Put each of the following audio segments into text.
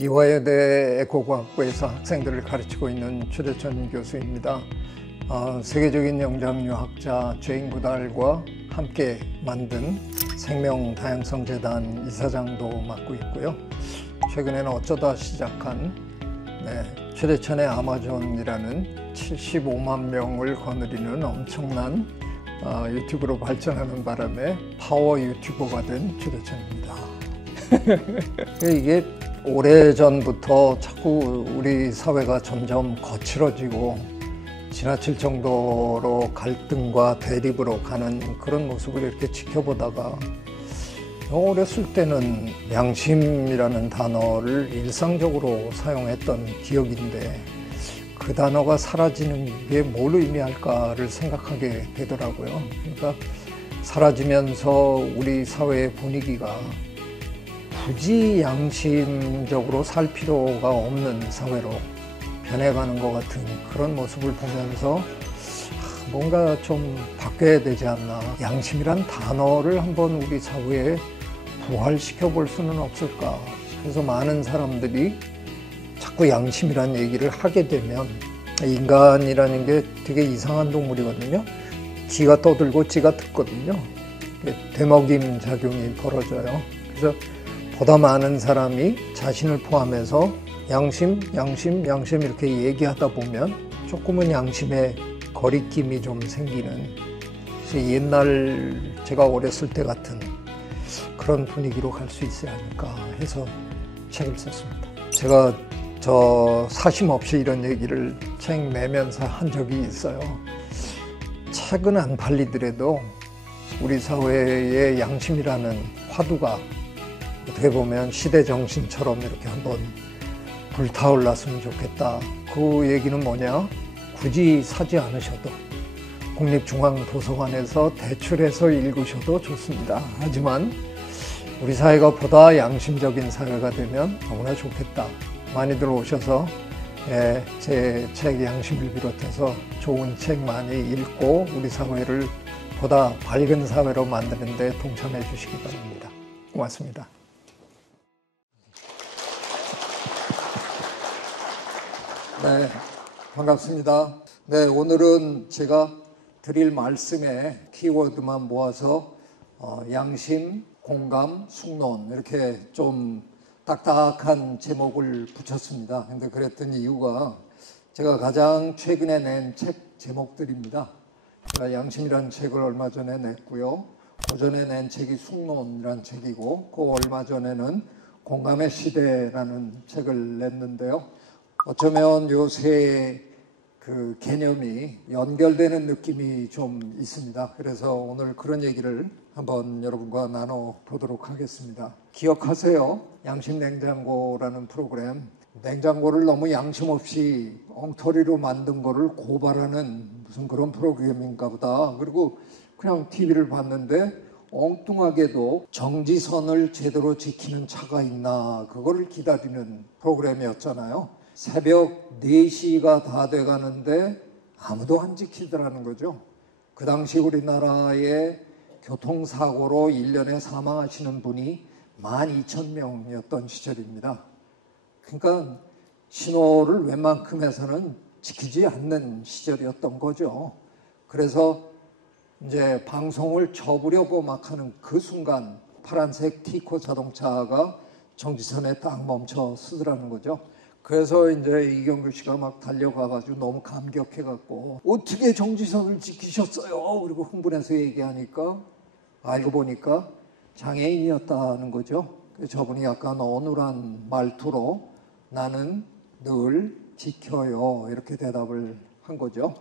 이화여대 에코과학부에서 학생들을 가르치고 있는 최대천 교수입니다. 세계적인 영장류학자 제인 구달과 함께 만든 생명다양성재단 이사장도 맡고 있고요. 최근에는 어쩌다 시작한 최대천의 아마존이라는 75만 명을 거느리는 엄청난 유튜브로 발전하는 바람에 파워 유튜버가 된 최대천입니다. 이게 오래전부터 자꾸 우리 사회가 점점 거칠어지고 지나칠 정도로 갈등과 대립으로 가는 그런 모습을 이렇게 지켜보다가 어렸을 때는 양심이라는 단어를 일상적으로 사용했던 기억인데 그 단어가 사라지는 게 뭘 의미할까를 생각하게 되더라고요. 그러니까 사라지면서 우리 사회의 분위기가 굳이 양심적으로 살 필요가 없는 사회로 변해가는 것 같은 그런 모습을 보면서 뭔가 좀 바뀌어야 되지 않나. 양심이란 단어를 한번 우리 사회에 부활시켜 볼 수는 없을까. 그래서 많은 사람들이 자꾸 양심이란 얘기를 하게 되면 인간이라는 게 되게 이상한 동물이거든요. 지가 떠들고 지가 듣거든요. 되먹임 작용이 벌어져요. 그래서 보다 많은 사람이 자신을 포함해서 양심 이렇게 얘기하다 보면 조금은 양심에 거리낌이 좀 생기는, 옛날 제가 어렸을 때 같은 그런 분위기로 갈 수 있어야 하니까 해서 책을 썼습니다. 제가 사심 없이 이런 얘기를 책 내면서 한 적이 있어요. 책은 안 팔리더라도 우리 사회의 양심이라는 화두가 어떻게 보면 시대 정신처럼 이렇게 한번 불타올랐으면 좋겠다. 그 얘기는 뭐냐? 굳이 사지 않으셔도 국립중앙도서관에서 대출해서 읽으셔도 좋습니다. 하지만 우리 사회가 보다 양심적인 사회가 되면 너무나 좋겠다. 많이들 오셔서 제 책 양심을 비롯해서 좋은 책 많이 읽고 우리 사회를 보다 밝은 사회로 만드는 데 동참해 주시기 바랍니다. 고맙습니다. 네, 반갑습니다. 네, 오늘은 제가 드릴 말씀에 키워드만 모아서 양심, 공감, 숙론 이렇게 좀 딱딱한 제목을 붙였습니다. 근데 그랬던 이유가 제가 가장 최근에 낸 책 제목들입니다. 제가 양심이라는 책을 얼마 전에 냈고요. 그 전에 낸 책이 숙론이라는 책이고, 그 얼마 전에는 공감의 시대라는 책을 냈는데요. 어쩌면 요새 그 개념이 연결되는 느낌이 좀 있습니다. 그래서 오늘 그런 얘기를 한번 여러분과 나눠보도록 하겠습니다. 기억하세요? 양심냉장고라는 프로그램. 냉장고를 너무 양심 없이 엉터리로 만든 거를 고발하는 무슨 그런 프로그램인가 보다. 그리고 그냥 TV를 봤는데 엉뚱하게도 정지선을 제대로 지키는 차가 있나 그거를 기다리는 프로그램이었잖아요. 새벽 4시가 다 돼가는데 아무도 안 지키더라는 거죠. 그 당시 우리나라의 교통사고로 1년에 사망하시는 분이 12,000명이었던 시절입니다. 그러니까 신호를 웬만큼 해서는 지키지 않는 시절이었던 거죠. 그래서 이제 방송을 접으려고 막 하는 그 순간 파란색 티코 자동차가 정지선에 딱 멈춰 서더라는 거죠. 그래서 이제 이경규 씨가 막 달려가가지고 너무 감격해갖고 어떻게 정지선을 지키셨어요? 그리고 흥분해서 얘기하니까 알고 보니까 장애인이었다는 거죠. 저분이 약간 어눌한 말투로 나는 늘 지켜요 이렇게 대답을 한 거죠.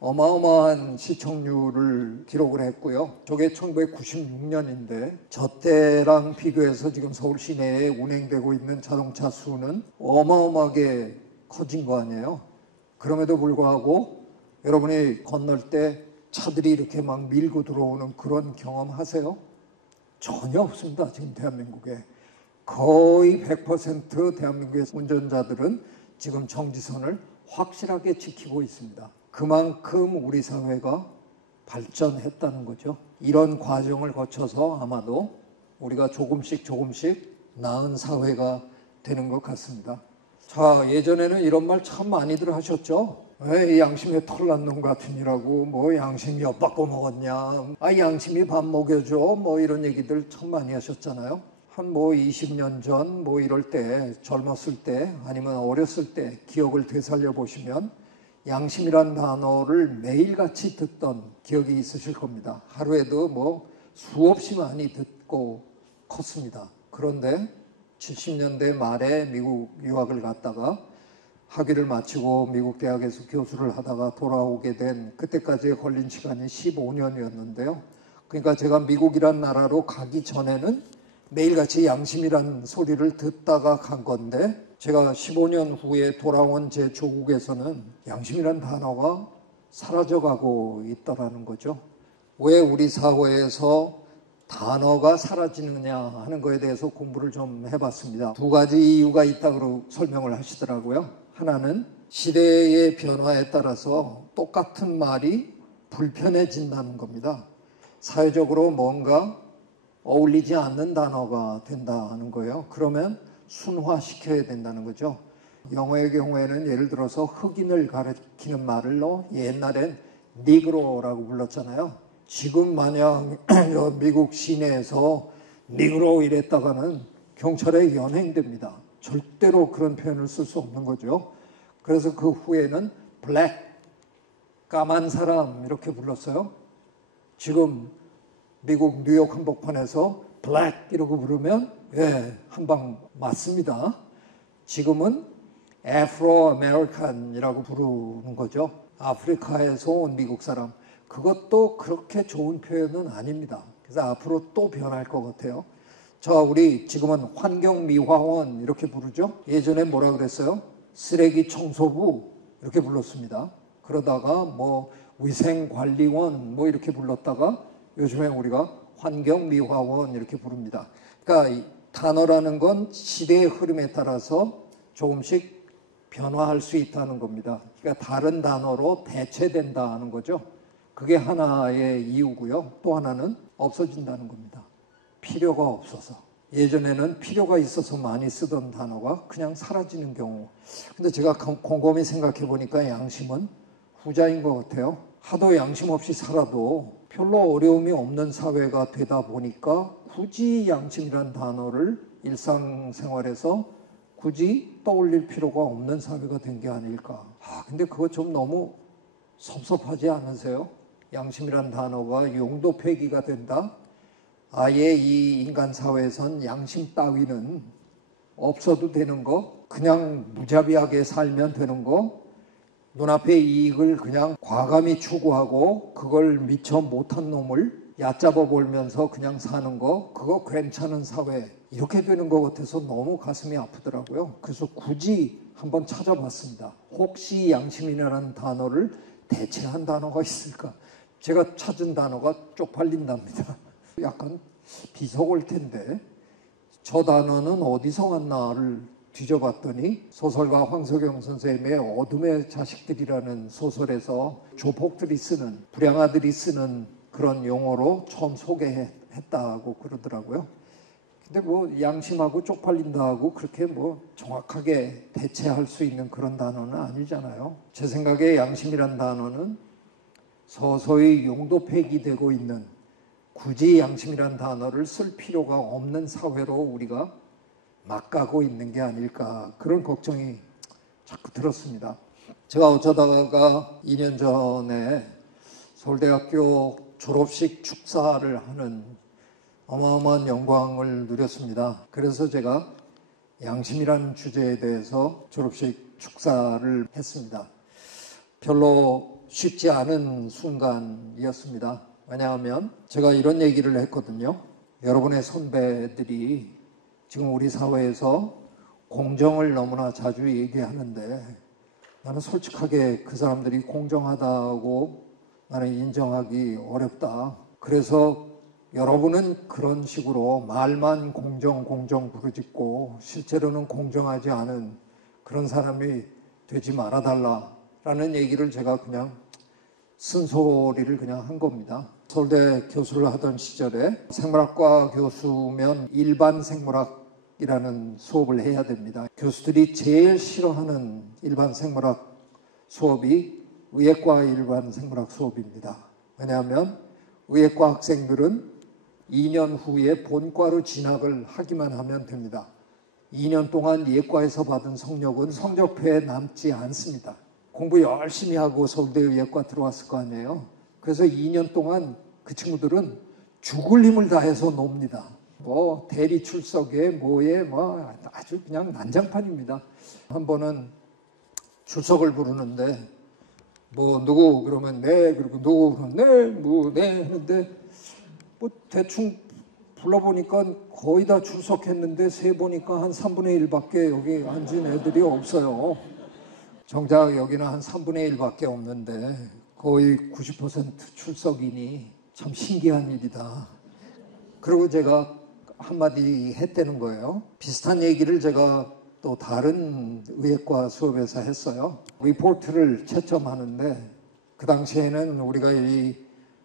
어마어마한 시청률을 기록을 했고요. 저게 1996년인데 저 때랑 비교해서 지금 서울 시내에 운행되고 있는 자동차 수는 어마어마하게 커진 거 아니에요. 그럼에도 불구하고 여러분이 건널 때 차들이 이렇게 막 밀고 들어오는 그런 경험 하세요? 전혀 없습니다. 지금 대한민국에. 거의 100% 대한민국의 운전자들은 지금 정지선을 확실하게 지키고 있습니다. 그만큼 우리 사회가 발전했다는 거죠. 이런 과정을 거쳐서 아마도 우리가 조금씩 나은 사회가 되는 것 같습니다. 자, 예전에는 이런 말 참 많이들 하셨죠. 이 양심에 털난 놈 같으니라고, 뭐 양심이 엿바꿔 먹었냐, 양심이 밥 먹여줘, 뭐 이런 얘기들 참 많이 하셨잖아요. 한 뭐 20년 전 뭐 이럴 때, 젊었을 때 아니면 어렸을 때 기억을 되살려 보시면 양심이란 단어를 매일같이 듣던 기억이 있으실 겁니다. 하루에도 뭐 수없이 많이 듣고 컸습니다. 그런데 70년대 말에 미국 유학을 갔다가 학위를 마치고 미국 대학에서 교수를 하다가 돌아오게 된, 그때까지 걸린 시간이 15년이었는데요. 그러니까 제가 미국이란 나라로 가기 전에는 매일같이 양심이란 소리를 듣다가 간 건데, 제가 15년 후에 돌아온 제 조국에서는 양심이란 단어가 사라져가고 있다라는 거죠. 왜 우리 사회에서 단어가 사라지느냐 하는 거에 대해서 공부를 좀 해봤습니다. 두 가지 이유가 있다고 설명을 하시더라고요. 하나는 시대의 변화에 따라서 똑같은 말이 불편해진다는 겁니다. 사회적으로 뭔가 어울리지 않는 단어가 된다는 거예요. 그러면 순화시켜야 된다는 거죠. 영어의 경우에는 예를 들어서 흑인을 가리키는 말로 옛날엔 니그로라고 불렀잖아요. 지금 만약 미국 시내에서 니그로 이랬다가는 경찰에 연행됩니다. 절대로 그런 표현을 쓸 수 없는 거죠. 그래서 그 후에는 블랙, 까만 사람 이렇게 불렀어요. 지금 미국 뉴욕 한복판에서 블랙 이러고 부르면 한방 맞습니다. 지금은 애프로 아메리칸이라고 부르는 거죠. 아프리카에서 온 미국 사람. 그것도 그렇게 좋은 표현은 아닙니다. 그래서 앞으로 또 변할 것 같아요. 우리 지금은 환경미화원 이렇게 부르죠. 예전에 뭐라 그랬어요? 쓰레기 청소부 이렇게 불렀습니다. 그러다가 뭐 위생관리원 뭐 이렇게 불렀다가 요즘에 우리가 환경미화원 이렇게 부릅니다. 그러니까 이 단어라는 건 시대의 흐름에 따라서 조금씩 변화할 수 있다는 겁니다. 그러니까 다른 단어로 대체된다는 거죠. 그게 하나의 이유고요. 또 하나는 없어진다는 겁니다. 필요가 없어서. 예전에는 필요가 있어서 많이 쓰던 단어가 그냥 사라지는 경우. 근데 제가 곰곰이 생각해 보니까 양심은 후자인 것 같아요. 하도 양심 없이 살아도 별로 어려움이 없는 사회가 되다 보니까 굳이 양심이란 단어를 일상생활에서 굳이 떠올릴 필요가 없는 사회가 된 게 아닐까. 근데 그거 좀 너무 섭섭하지 않으세요? 양심이란 단어가 용도 폐기가 된다? 아예 이 인간 사회에선 양심 따위는 없어도 되는 거, 그냥 무자비하게 살면 되는 거, 눈앞의 이익을 그냥 과감히 추구하고 그걸 미처 못한 놈을 얕잡아 보면서 그냥 사는 거, 그거 괜찮은 사회, 이렇게 되는 것 같아서 너무 가슴이 아프더라고요. 그래서 굳이 한번 찾아봤습니다. 혹시 양심이라는 단어를 대체한 단어가 있을까? 제가 찾은 단어가 쪽팔린답니다. 약간 비속을 텐데, 저 단어는 어디서 왔나를 뒤져봤더니 소설가 황석영 선생님의 어둠의 자식들이라는 소설에서 조폭들이 쓰는, 불량아들이 쓰는 그런 용어로 처음 소개했다고 그러더라고요. 근데 뭐 양심하고 쪽팔린다고 그렇게 뭐 정확하게 대체할 수 있는 그런 단어는 아니잖아요. 제 생각에 양심이란 단어는 서서히 용도 폐기되고 있는, 굳이 양심이란 단어를 쓸 필요가 없는 사회로 우리가 막 가고 있는 게 아닐까, 그런 걱정이 자꾸 들었습니다. 제가 어쩌다가 2년 전에 서울대학교 졸업식 축사를 하는 어마어마한 영광을 누렸습니다. 그래서 제가 양심이라는 주제에 대해서 졸업식 축사를 했습니다. 별로 쉽지 않은 순간이었습니다. 왜냐하면 제가 이런 얘기를 했거든요. 여러분의 선배들이 지금 우리 사회에서 공정을 너무나 자주 얘기하는데 나는 솔직하게 그 사람들이 공정하다고 나는 인정하기 어렵다. 그래서 여러분은 그런 식으로 말만 공정 부르짖고 실제로는 공정하지 않은 그런 사람이 되지 말아달라라는 얘기를 제가 그냥 쓴소리를 그냥 한 겁니다. 서울대 교수를 하던 시절에 생물학과 교수면 일반 생물학 생물학이라는 수업을 해야 됩니다. 교수들이 제일 싫어하는 일반 생물학 수업이 의예과 일반 생물학 수업입니다. 왜냐하면 의예과 학생들은 2년 후에 본과로 진학을 하기만 하면 됩니다. 2년 동안 예과에서 받은 성적은 성적표에 남지 않습니다. 공부 열심히 하고 서울대 의예과 들어왔을 거 아니에요. 그래서 2년 동안 그 친구들은 죽을 힘을 다해서 놉니다. 뭐 대리 출석에 뭐에 뭐 아주 그냥 난장판입니다. 한 번은 출석을 부르는데 뭐 누구 그러면 네, 그리고 누구 그러면 네, 뭐 네 하는데 뭐 대충 불러보니까 거의 다 출석했는데 세 보니까 한 3분의 1밖에 여기 앉은 애들이 없어요. 정작 여기는 한 3분의 1밖에 없는데 거의 90% 출석이니 참 신기한 일이다. 그리고 제가 한마디 했다는 거예요. 비슷한 얘기를 제가 또 다른 의예과 수업에서 했어요. 리포트를 채점하는데 그 당시에는 우리가 이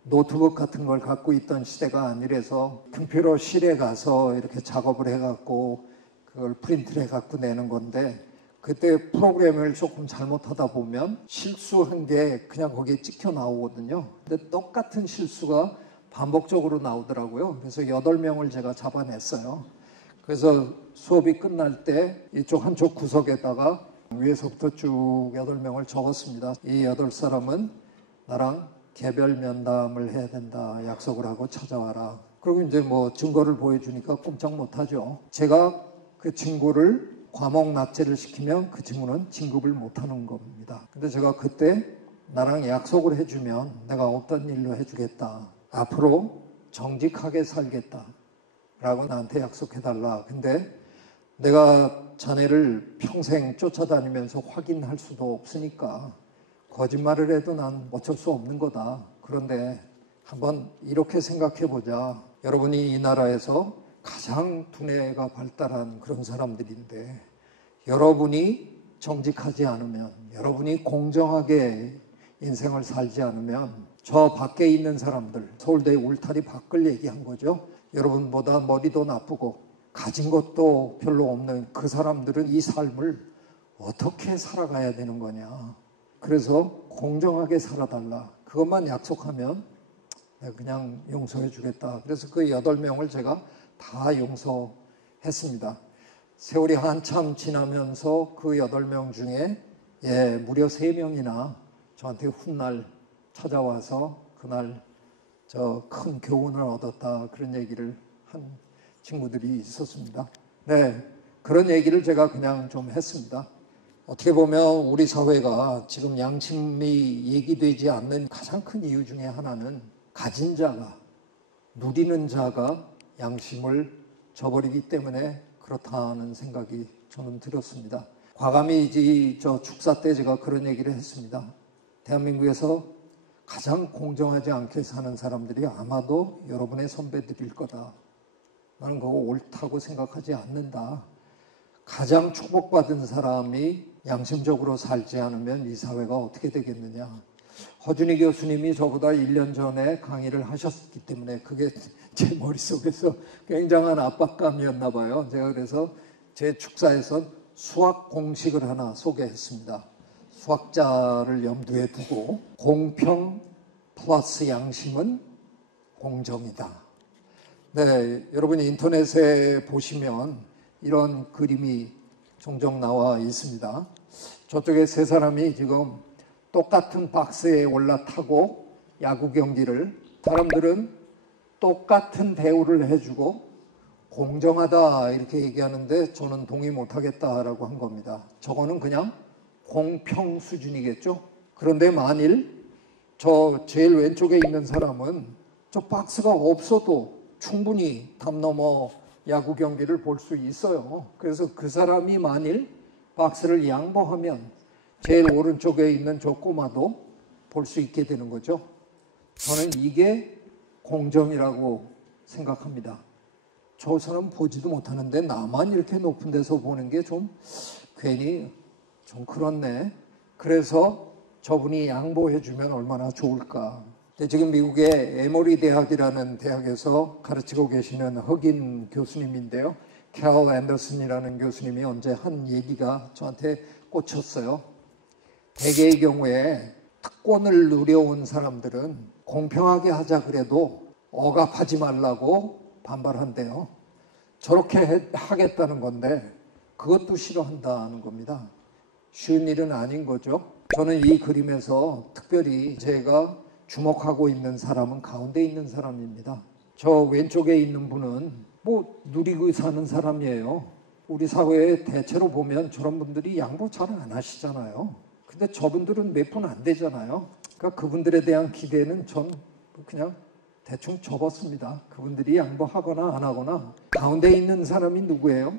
노트북 같은 걸 갖고 있던 시대가 아니라서 컴퓨터실에 가서 이렇게 작업을 해갖고 그걸 프린트를 해갖고 내는 건데 그때 프로그램을 조금 잘못하다 보면 실수한 게 그냥 거기에 찍혀 나오거든요. 근데 똑같은 실수가 반복적으로 나오더라고요. 그래서 8명을 제가 잡아냈어요. 그래서 수업이 끝날 때 이쪽 한쪽 구석에다가 위에서부터 쭉 8명을 적었습니다. 이 8사람은 나랑 개별 면담을 해야 된다. 약속을 하고 찾아와라. 그리고 이제 뭐 증거를 보여주니까 꼼짝 못하죠. 제가 그 친구를 과목 낙제를 시키면 그 친구는 진급을 못하는 겁니다. 근데 제가 그때 나랑 약속을 해주면 내가 어떤 일로 해주겠다. 앞으로 정직하게 살겠다. 라고 나한테 약속해달라. 근데 내가 자네를 평생 쫓아다니면서 확인할 수도 없으니까 거짓말을 해도 난 어쩔 수 없는 거다. 그런데 한번 이렇게 생각해보자. 여러분이 이 나라에서 가장 두뇌가 발달한 그런 사람들인데 여러분이 정직하지 않으면, 여러분이 공정하게 인생을 살지 않으면 저 밖에 있는 사람들, 서울대 울타리 밖을 얘기한 거죠. 여러분보다 머리도 나쁘고 가진 것도 별로 없는 그 사람들은 이 삶을 어떻게 살아가야 되는 거냐. 그래서 공정하게 살아달라. 그것만 약속하면 내가 그냥 용서해 주겠다. 그래서 그 8명을 제가 다 용서했습니다. 세월이 한참 지나면서 그 8명 중에 무려 3명이나 저한테 훗날 찾아와서 그날 저 큰 교훈을 얻었다. 그런 얘기를 한 친구들이 있었습니다. 네, 그런 얘기를 제가 그냥 좀 했습니다. 어떻게 보면 우리 사회가 지금 양심이 얘기되지 않는 가장 큰 이유 중에 하나는 가진 자가, 누리는 자가 양심을 저버리기 때문에 그렇다는 생각이 저는 들었습니다. 과감히 저 축사 때 제가 그런 얘기를 했습니다. 대한민국에서 가장 공정하지 않게 사는 사람들이 아마도 여러분의 선배들일 거다. 나는 그거 옳다고 생각하지 않는다. 가장 축복받은 사람이 양심적으로 살지 않으면 이 사회가 어떻게 되겠느냐. 허준희 교수님이 저보다 1년 전에 강의를 하셨기 때문에 그게 제 머릿속에서 굉장한 압박감이었나 봐요. 제가 그래서 제 축사에서 수학 공식을 하나 소개했습니다. 수학자를 염두에 두고 공평 플러스 양심은 공정이다. 네, 여러분이 인터넷에 보시면 이런 그림이 종종 나와 있습니다. 저쪽에 3사람이 지금 똑같은 박스에 올라타고 야구 경기를, 사람들은 똑같은 대우를 해주고 공정하다 이렇게 얘기하는데 저는 동의 못하겠다라고 한 겁니다. 저거는 그냥 공평 수준이겠죠. 그런데 만일 저 제일 왼쪽에 있는 사람은 저 박스가 없어도 충분히 담 넘어 야구 경기를 볼 수 있어요. 그래서 그 사람이 만일 박스를 양보하면 제일 오른쪽에 있는 저 꼬마도 볼 수 있게 되는 거죠. 저는 이게 공정이라고 생각합니다. 저 사람 보지도 못하는데 나만 이렇게 높은 데서 보는 게 좀 괜히 좀 그렇네. 그래서 저분이 양보해 주면 얼마나 좋을까. 지금 미국의 에모리 대학이라는 대학에서 가르치고 계시는 흑인 교수님인데요. 캐럴 앤더슨이라는 교수님이 언제 한 얘기가 저한테 꽂혔어요. 대개의 경우에 특권을 누려온 사람들은 공평하게 하자 그래도 억압하지 말라고 반발한대요. 저렇게 하겠다는 건데 그것도 싫어한다는 겁니다. 쉬운 일은 아닌 거죠. 저는 이 그림에서 특별히 제가 주목하고 있는 사람은 가운데 있는 사람입니다. 저 왼쪽에 있는 분은 뭐 누리고 사는 사람이에요. 우리 사회에 대체로 보면 저런 분들이 양보 잘 안 하시잖아요. 근데 저분들은 몇 분 안 되잖아요. 그러니까 그분들에 대한 기대는 전 그냥 대충 접었습니다. 그분들이 양보하거나 안 하거나. 가운데 있는 사람이 누구예요?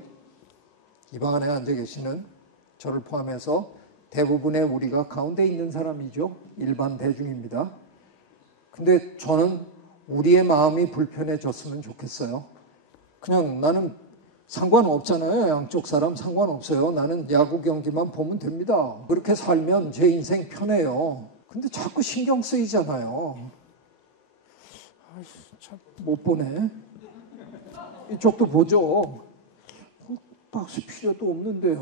이 방 안에 앉아 계시는 저를 포함해서 대부분의 우리가 가운데 있는 사람이죠. 일반 대중입니다. 근데 저는 우리의 마음이 불편해졌으면 좋겠어요. 그냥 나는 상관없잖아요. 양쪽 사람 상관없어요. 나는 야구 경기만 보면 됩니다. 그렇게 살면 제 인생 편해요. 근데 자꾸 신경 쓰이잖아요. 참 못 보네. 이쪽도 보죠. 박스 필요도 없는데.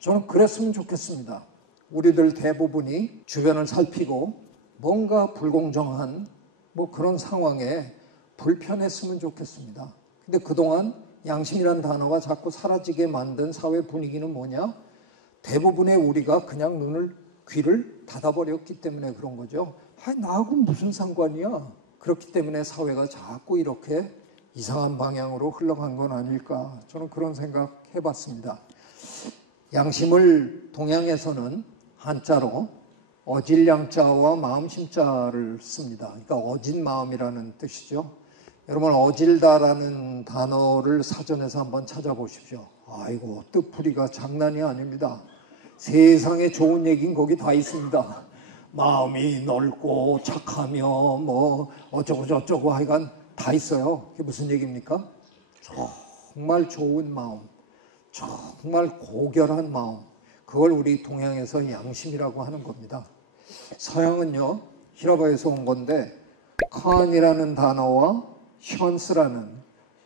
저는 그랬으면 좋겠습니다. 우리들 대부분이 주변을 살피고 뭔가 불공정한 뭐 그런 상황에 불편했으면 좋겠습니다. 근데 그동안 양심이란 단어가 자꾸 사라지게 만든 사회 분위기는 뭐냐? 대부분의 우리가 그냥 귀를 닫아버렸기 때문에 그런 거죠. 나하고 무슨 상관이야? 그렇기 때문에 사회가 자꾸 이렇게 이상한 방향으로 흘러간 건 아닐까? 저는 그런 생각 해봤습니다. 양심을 동양에서는 한자로 어질양자와 마음심자를 씁니다. 그러니까 어진 마음이라는 뜻이죠. 여러분 어질다라는 단어를 사전에서 한번 찾아보십시오. 아이고 뜻풀이가 장난이 아닙니다. 세상에 좋은 얘기는 거기 다 있습니다. 마음이 넓고 착하며 뭐 어쩌고 저쩌고 하여간 다 있어요. 그게 무슨 얘기입니까? 정말 좋은 마음, 정말 고결한 마음, 그걸 우리 동양에서 양심이라고 하는 겁니다. 서양은요, 히라바에서 온 건데 칸이라는 단어와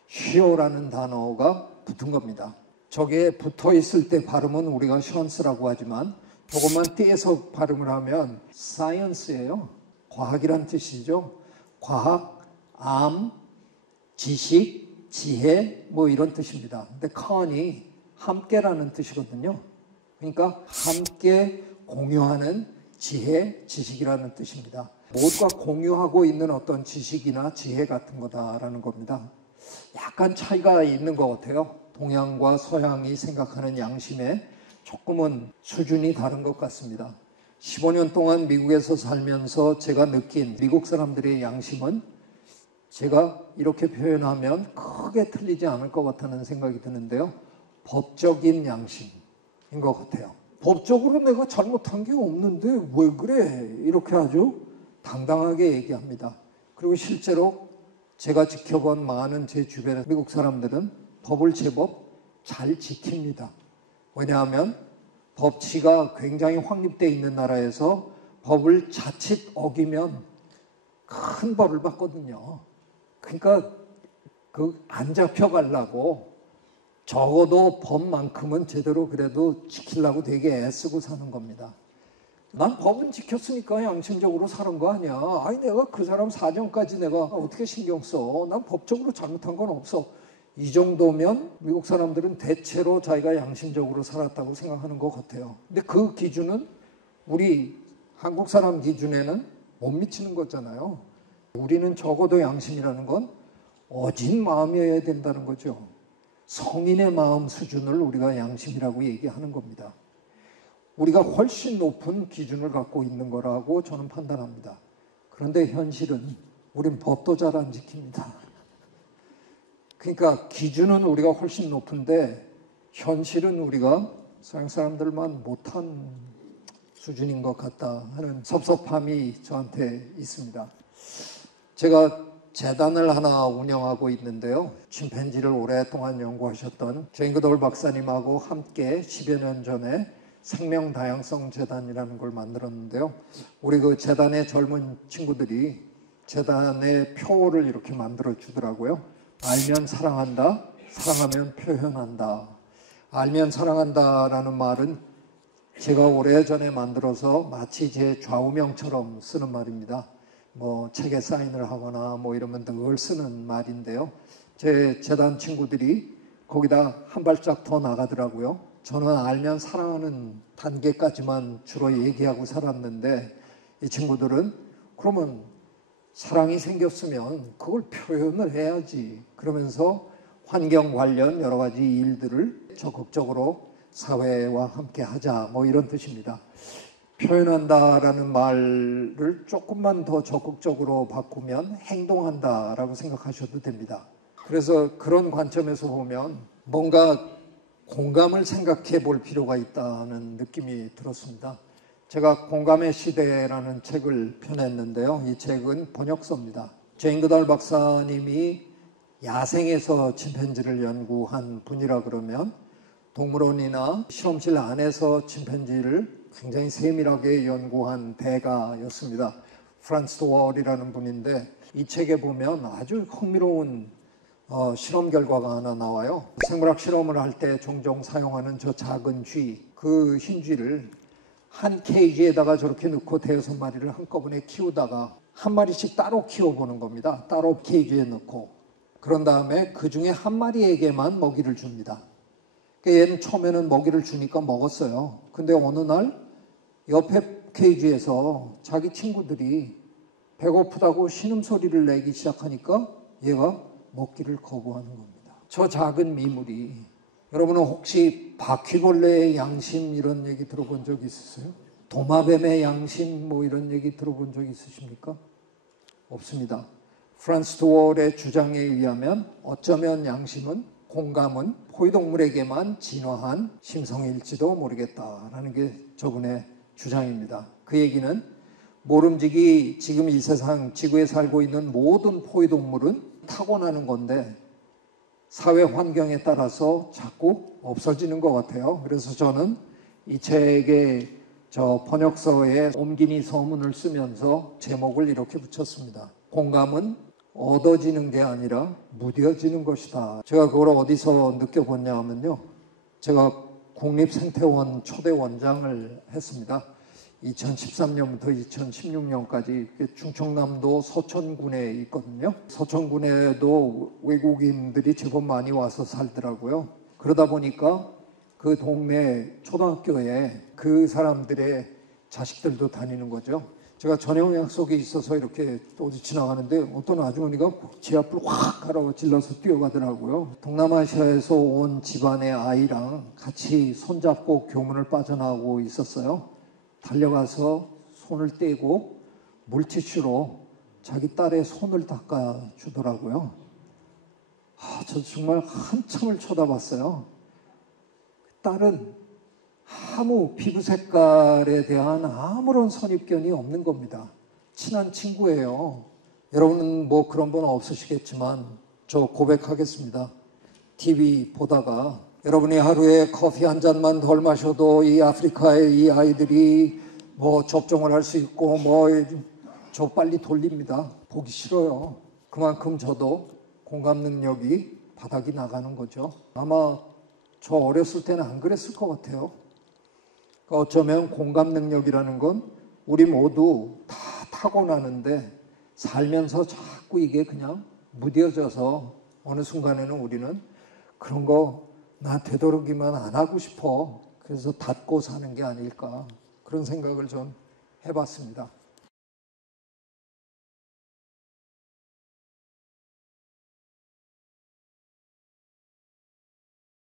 쉬어라는 단어가 붙은 겁니다. 저게 붙어 있을 때 발음은 우리가 션스라고 하지만 조금만 떼서 발음을 하면 사이언스예요. 과학이란 뜻이죠. 과학, 암, 지식, 지혜 뭐 이런 뜻입니다. 근데 칸이 함께라는 뜻이거든요. 그러니까 함께 공유하는 지혜, 지식이라는 뜻입니다. 모두가 공유하고 있는 어떤 지식이나 지혜 같은 거다라는 겁니다. 약간 차이가 있는 것 같아요. 동양과 서양이 생각하는 양심에 조금은 수준이 다른 것 같습니다. 15년 동안 미국에서 살면서 제가 느낀 미국 사람들의 양심은 제가 이렇게 표현하면 크게 틀리지 않을 것 같다는 생각이 드는데요. 법적인 양심인 것 같아요. 법적으로 내가 잘못한 게 없는데 왜 그래? 이렇게 아주 당당하게 얘기합니다. 그리고 실제로 제가 지켜본 많은 제 주변의 미국 사람들은 법을 제법 잘 지킵니다. 왜냐하면 법치가 굉장히 확립되어 있는 나라에서 법을 자칫 어기면 큰 벌을 받거든요. 그러니까 안 잡혀가려고 적어도 법만큼은 제대로 그래도 지키려고 되게 애쓰고 사는 겁니다. 난 법은 지켰으니까 양심적으로 사는 거 아니야. 아니 내가 그 사람 사정까지 내가 어떻게 신경 써. 난 법적으로 잘못한 건 없어. 이 정도면 미국 사람들은 대체로 자기가 양심적으로 살았다고 생각하는 것 같아요. 근데 그 기준은 우리 한국 사람 기준에는 못 미치는 거잖아요. 우리는 적어도 양심이라는 건 어진 마음이어야 된다는 거죠. 성인의 마음 수준을 우리가 양심이라고 얘기하는 겁니다. 우리가 훨씬 높은 기준을 갖고 있는 거라고 저는 판단합니다. 그런데 현실은 우린 법도 잘 안 지킵니다. 그러니까 기준은 우리가 훨씬 높은데 현실은 우리가 서양 사람들만 못한 수준인 것 같다 하는 섭섭함이 저한테 있습니다. 제가 재단을 하나 운영하고 있는데요. 침팬지를 오랫동안 연구하셨던 제인 그돌 박사님하고 함께 10여 년 전에 생명다양성 재단이라는 걸 만들었는데요. 우리 그 재단의 젊은 친구들이 재단의 표를 이렇게 만들어 주더라고요. 알면 사랑한다, 사랑하면 표현한다. 알면 사랑한다라는 말은 제가 오래전에 만들어서 마치 제 좌우명처럼 쓰는 말입니다. 뭐 책에 사인을 하거나 뭐 이러면 늘 쓰는 말인데요. 제 재단 친구들이 거기다 한 발짝 더 나가더라고요. 저는 알면 사랑하는 단계까지만 주로 얘기하고 살았는데 이 친구들은 그러면 사랑이 생겼으면 그걸 표현을 해야지. 그러면서 환경 관련 여러 가지 일들을 적극적으로 사회와 함께 하자. 뭐 이런 뜻입니다. 표현한다라는 말을 조금만 더 적극적으로 바꾸면 행동한다라고 생각하셔도 됩니다. 그래서 그런 관점에서 보면 뭔가 공감을 생각해 볼 필요가 있다는 느낌이 들었습니다. 제가 공감의 시대라는 책을 펴냈는데요. 이 책은 번역서입니다. 제인 그달 박사님이 야생에서 침팬지를 연구한 분이라 그러면 동물원이나 실험실 안에서 침팬지를 굉장히 세밀하게 연구한 대가였습니다. 프란츠 도월이라는 분인데 이 책에 보면 아주 흥미로운 실험 결과가 하나 나와요. 생물학 실험을 할 때 종종 사용하는 저 작은 쥐, 그 흰 쥐를 한 케이지에다가 저렇게 넣고 대여섯 마리를 한꺼번에 키우다가 한 마리씩 따로 키워보는 겁니다. 따로 케이지에 넣고. 그런 다음에 그 중에 한 마리에게만 먹이를 줍니다. 얘는 처음에는 먹이를 주니까 먹었어요. 근데 어느 날 옆에 케이지에서 자기 친구들이 배고프다고 신음소리를 내기 시작하니까 얘가 먹기를 거부하는 겁니다. 저 작은 미물이, 여러분은 혹시 바퀴벌레의 양심 이런 얘기 들어본 적 있으세요? 도마뱀의 양심 뭐 이런 얘기 들어본 적 있으십니까? 없습니다. 프란츠 도월의 주장에 의하면 어쩌면 양심은, 공감은 포유동물에게만 진화한 심성일지도 모르겠다라는 게 저분의 주장입니다. 그 얘기는 모름지기 지금 이 세상 지구에 살고 있는 모든 포유동물은 타고나는 건데 사회 환경에 따라서 자꾸 없어지는 것 같아요. 그래서 저는 이 책의 저 번역서에 옴기니 서문을 쓰면서 제목을 이렇게 붙였습니다. 공감은 얻어지는 게 아니라 무뎌지는 것이다. 제가 그걸 어디서 느껴봤냐 하면요. 제가 국립생태원 초대 원장을 했습니다. 2013년부터 2016년까지 충청남도 서천군에 있거든요. 서천군에도 외국인들이 제법 많이 와서 살더라고요. 그러다 보니까 그 동네 초등학교에 그 사람들의 자식들도 다니는 거죠. 제가 저녁 약속이 있어서 이렇게 어디 지나가는데 어떤 아주머니가 지 앞을 확 가라고 질러서 뛰어가더라고요. 동남아시아에서 온 집안의 아이랑 같이 손잡고 교문을 빠져나오고 있었어요. 달려가서 손을 떼고 물티슈로 자기 딸의 손을 닦아주더라고요. 저 정말 한참을 쳐다봤어요. 딸은 아무 피부 색깔에 대한 아무런 선입견이 없는 겁니다. 친한 친구예요. 여러분은 뭐 그런 분 없으시겠지만 저 고백하겠습니다. TV 보다가 여러분이 하루에 커피 한 잔만 덜 마셔도 이 아프리카의 이 아이들이 뭐 접종을 할 수 있고 뭐 저 빨리 돌립니다. 보기 싫어요. 그만큼 저도 공감 능력이 바닥이 나가는 거죠. 아마 저 어렸을 때는 안 그랬을 것 같아요. 어쩌면 공감 능력이라는 건 우리 모두 다 타고나는데 살면서 자꾸 이게 그냥 무뎌져서 어느 순간에는 우리는 그런 거 나 되도록이면 안 하고 싶어. 그래서 닫고 사는 게 아닐까. 그런 생각을 좀 해봤습니다.